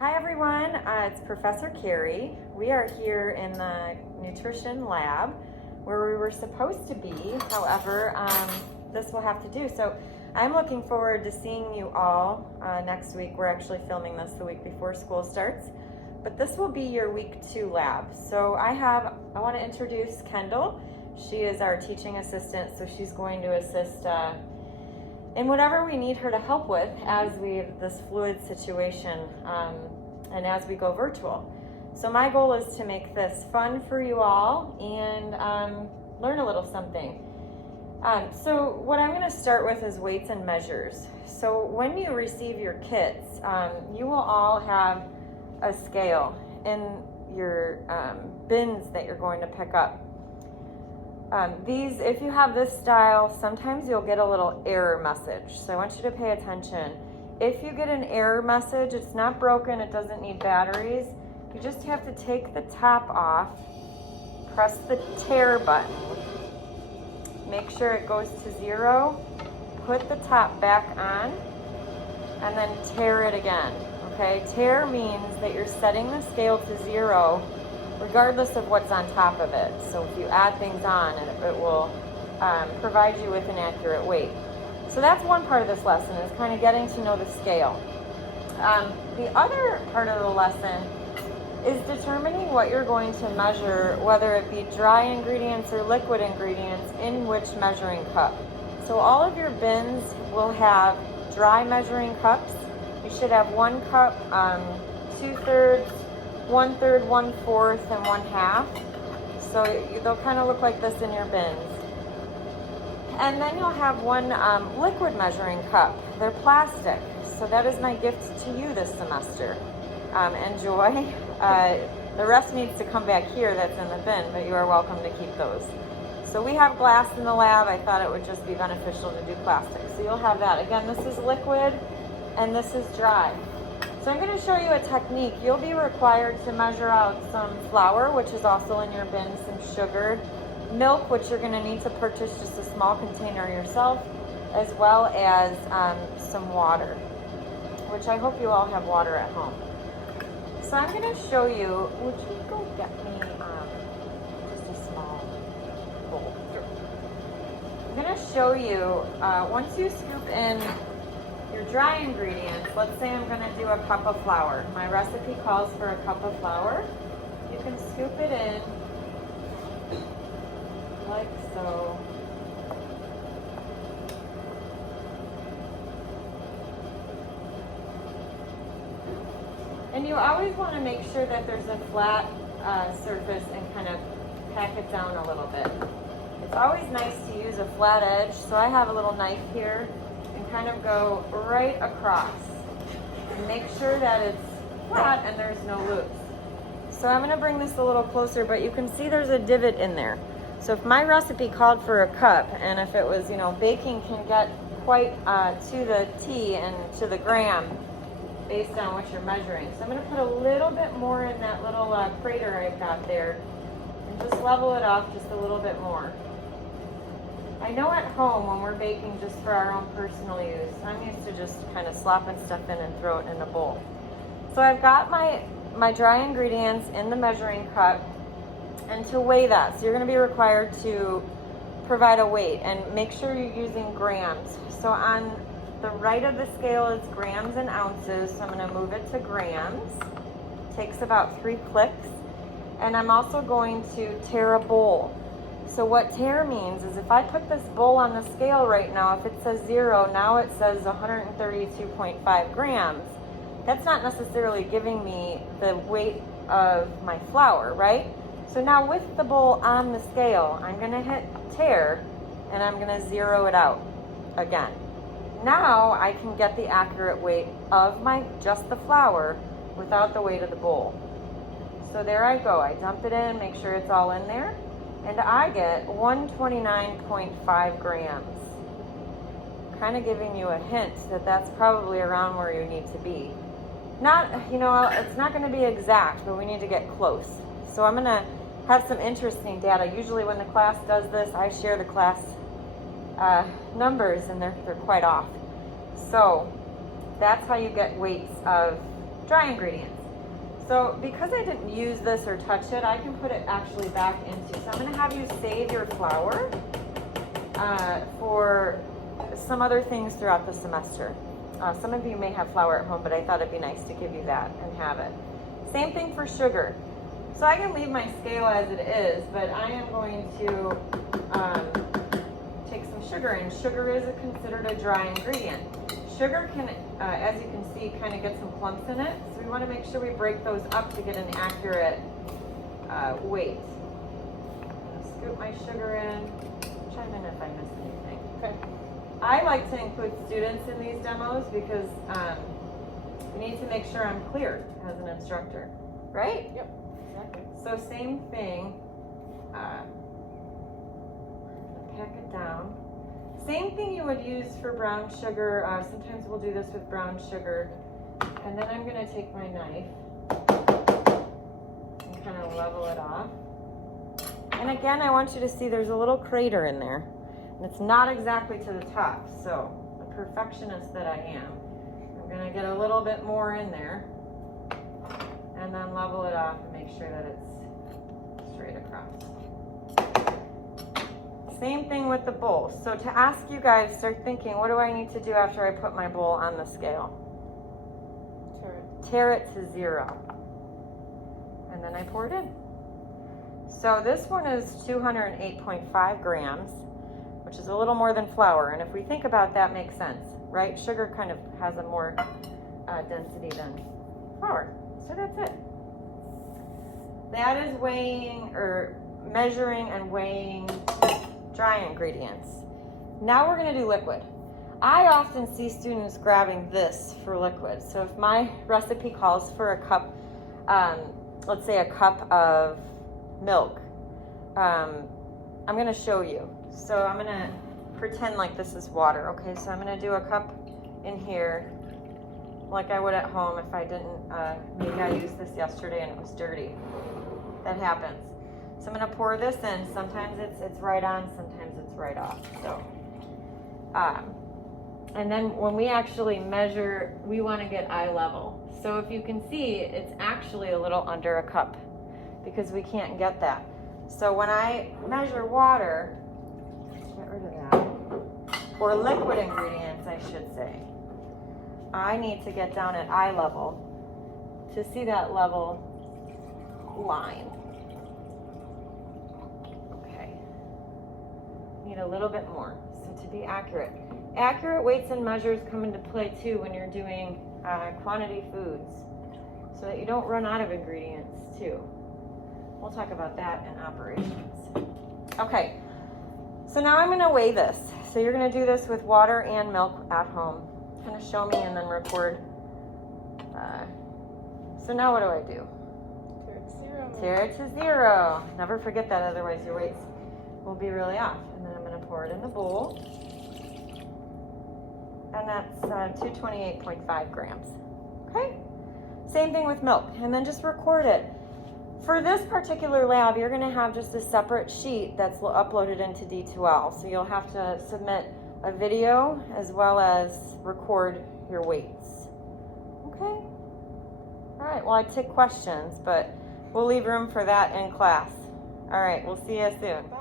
Hi everyone, it's Professor Carrie. We are here in the nutrition lab where we were supposed to be. However, this will have to do. So I'm looking forward to seeing you all next week. We're actually filming this the week before school starts. But this will be your week 2 lab. So I want to introduce Kendall. She is our teaching assistant, so she's going to assist in whatever we need her to help with as this fluid situation and as we go virtual. So my goal is to make this fun for you all and learn a little something. So what I'm going to start with is weights and measures. So when you receive your kits, you will all have a scale in your bins that you're going to pick up. If you have this style, sometimes you'll get a little error message. So I want you to pay attention. If you get an error message, it's not broken, it doesn't need batteries. You just have to take the top off, press the tear button, make sure it goes to 0, put the top back on, and then tear it again. Okay, tear means that you're setting the scale to 0 regardless of what's on top of it. So if you add things on, it will provide you with an accurate weight. So that's one part of this lesson, is kind of getting to know the scale. The other part of the lesson is determining what you're going to measure, whether it be dry ingredients or liquid ingredients, in which measuring cup. So all of your bins will have dry measuring cups. You should have 1 cup, 2/3, 1/3, 1/4, and 1/2. So they'll kind of look like this in your bins. And then you'll have 1 liquid measuring cup. They're plastic. So that is my gift to you this semester. Enjoy. The rest needs to come back here that's in the bin, but you are welcome to keep those. So we have glass in the lab. I thought it would just be beneficial to do plastic. So you'll have that. Again, this is liquid and this is dry. So I'm going to show you a technique. You'll be required to measure out some flour, which is also in your bin, some sugar, milk, which you're going to need to purchase just a small container yourself, as well as some water, which I hope you all have water at home. So I'm going to show you, would you go get me just a small bowl? I'm going to show you, once you scoop in your dry ingredients, let's say I'm going to do a cup of flour. My recipe calls for a cup of flour. You can scoop it in like so. And you always want to make sure that there's a flat surface and kind of pack it down a little bit. It's always nice to use a flat edge, so I have a little knife here and kind of go right across. And make sure that it's flat and there's no loops. So I'm going to bring this a little closer, but you can see there's a divot in there. So if my recipe called for a cup, and if it was, baking can get quite to the T and to the gram based on what you're measuring. So I'm going to put a little bit more in that little crater I've got there and just level it off just a little bit more. I know at home when we're baking just for our own personal use, I'm used to just kind of slopping stuff in and throw it in a bowl. So I've got my dry ingredients in the measuring cup, and to weigh that, so you're going to be required to provide a weight and make sure you're using grams. So on the right of the scale is grams and ounces, so I'm going to move it to grams. Takes about 3 clicks. And I'm also going to tare a bowl. So what tare means is if I put this bowl on the scale right now, if it says 0, now it says 132.5 grams. That's not necessarily giving me the weight of my flour, right? So now with the bowl on the scale, I'm going to hit tare and I'm going to 0 it out again. Now I can get the accurate weight of just the flour without the weight of the bowl. So there I go. I dump it in, make sure it's all in there, and I get 129.5 grams. Kind of giving you a hint that that's probably around where you need to be. Not, it's not going to be exact, but we need to get close. So I'm going to have some interesting data. Usually when the class does this, I share the class numbers, and they're quite off. So that's how you get weights of dry ingredients. So because I didn't use this or touch it, I can put it actually back into. So I'm gonna have you save your flour for some other things throughout the semester. Some of you may have flour at home, but I thought it'd be nice to give you that and have it. Same thing for sugar. So I can leave my scale as it is, but I am going to take some sugar in. Sugar is considered a dry ingredient. Sugar can, as you can see, kind of get some clumps in it. So we want to make sure we break those up to get an accurate weight. I'm gonna scoop my sugar in. Chime in if I miss anything. Okay. I like to include students in these demos because we need to make sure I'm clear as an instructor, right? Yep. Exactly. So same thing. Pack it down. Same thing you would use for brown sugar. Sometimes we'll do this with brown sugar. And then I'm going to take my knife and kind of level it off. And again, I want you to see there's a little crater in there. And it's not exactly to the top. So, the perfectionist that I am, I'm going to get a little bit more in there. And then level it off and make sure that it's straight across. Same thing with the bowl. So to ask you guys, start thinking, what do I need to do after I put my bowl on the scale? Tare it to 0. And then I pour it in. So this one is 208.5 grams, which is a little more than flour. And if we think about that, makes sense, right? Sugar kind of has a more density than flour. So that's it. That is weighing or measuring and weighing dry ingredients. Now we're going to do liquid. I often see students grabbing this for liquid. So if my recipe calls for a cup, let's say a cup of milk, I'm going to show you. So I'm going to pretend like this is water. Okay, so I'm going to do a cup in here like I would at home if I didn't, maybe I used this yesterday and it was dirty. That happens. So I'm going to pour this in. Sometimes it's right on, sometimes it's right off. So, and then when we actually measure, we want to get eye level. So if you can see, it's actually a little under a cup because we can't get that. So when I measure water, get rid of that, or liquid ingredients, I should say, I need to get down at eye level to see that level line. Okay. Need a little bit more. So to be accurate. Accurate weights and measures come into play too when you're doing quantity foods so that you don't run out of ingredients too. We'll talk about that in operations. Okay, so now I'm going to weigh this. So you're going to do this with water and milk at home. Kind of show me and then record. So now what do I do? Tare it to 0. Never forget that, otherwise your weights will be really off. And then I'm going to pour it in the bowl. And that's 228.5 grams. Okay? Same thing with milk. And then just record it. For this particular lab, you're going to have just a separate sheet that's uploaded into D2L. So you'll have to submit a video as well as record your weights. Okay? All right, well, I take questions, but we'll leave room for that in class. All right, we'll see you soon. Bye.